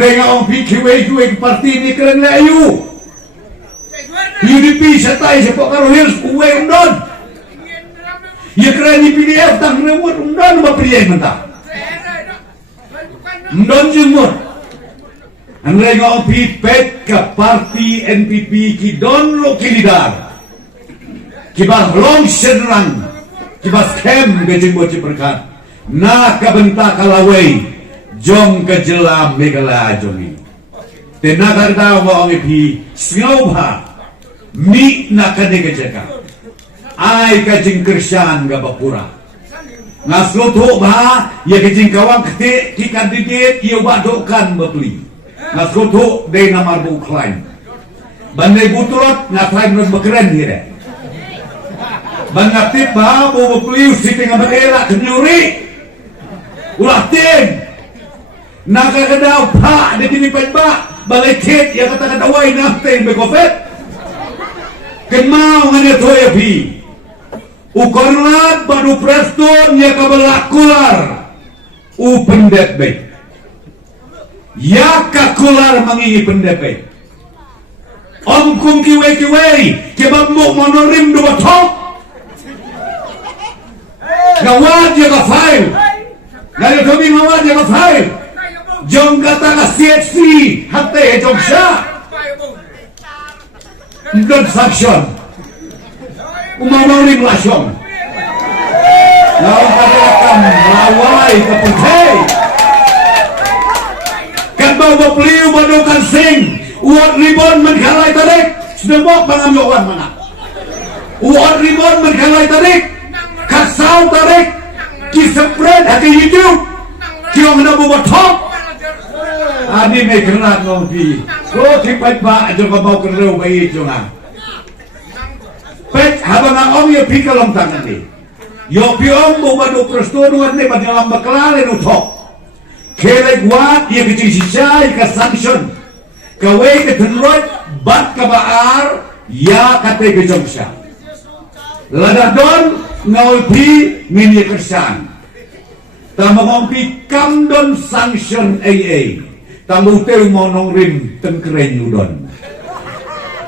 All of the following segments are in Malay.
Mereka orang fikir parti ni keren layu. UDP setai sepak karo Hills kuwe undon. Ya keren ni PDF tak ngemut undon apa pilih mentah. Undon jemur. Mereka orang pipet ke parti NPP ki don lo kilidar. Kibah long senrang. Kibah scam gejeng boci berkat. Na kabenta kalawai. Jong kejelam megala jongi. Tenaga daw mo ang ipi singaw ba mi na kanega jaga. Ay kajing Krisyan ga bakura. Ngasluto ba ya kajing kawang kete ki kandidat iyo ba dokan bapli. Ngasluto day na marbu klaim. Banday buturot na time nun bakeren hire. Bangatip ba mo bapli usipin nga mag-era kanyuri. Ulatin. Nakakadaw pa na tinipad ba balay tit ya katakadaway natin begofet kenmao nga nito ya pi ukorlat badu preston ya kabalakular upendet bay ya kakular mangingi pendet bay omkum kiwe kebab mo monorim dua top ngawad ya ka file dari kami ngawad ya ka file Jong kata ka CHC hati jong siya non sanction umamaw rin lasyon naong kadakam laway kaputay kan ba bapliw madukan sing uwat ribon magkalay tarik sinabok pangamyoan mana uwat ribon magkalay tarik kasaw tarik kisapred hati YouTube kiyong nabubatok Adi may kerat ngong pi. So tipat ba ajo ka mau kereu bai jonga. Pet habang ang om yo pi kalong tangan ni. Yo pi om mo badu prostonuan ni badalam baklale no tok. Kele guat ye kecil sisay ka sanction. Kawe ke tenrot bat ka baar ya kate ke jongsya. Ladadon ngol pi mini kersan. Tamang pi kamdon sanction AA. Tamu teu monong rim tengkeren udon.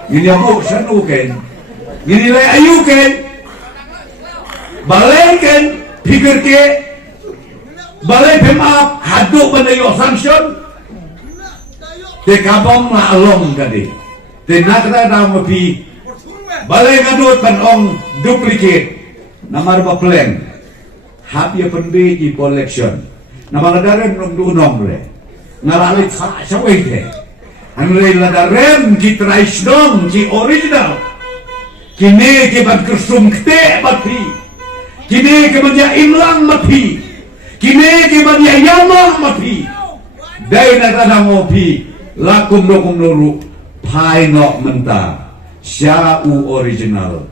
Gini ako sanuken. Gini lay ayuken. Balaiken pikir ke. Balai pemaaf haduk banayo sanction. Te kabong na along kadi. Te nakra na mapi. Balai kadut panong duplicate. Namar ba plan. Hapya pendi i collection. Namar darem nung dunong le. Ngalalit sa wege. Ang rela rem ki traisdong ki original. Kini ki bagkersum kte bapi. Kini ki badya imlang mapi. Kini ki badya yamang mapi. Day na tanang opi lakum nuru pai no menta. Siya u original.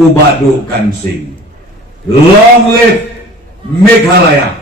Ubadu kansing. Long live Meghalaya.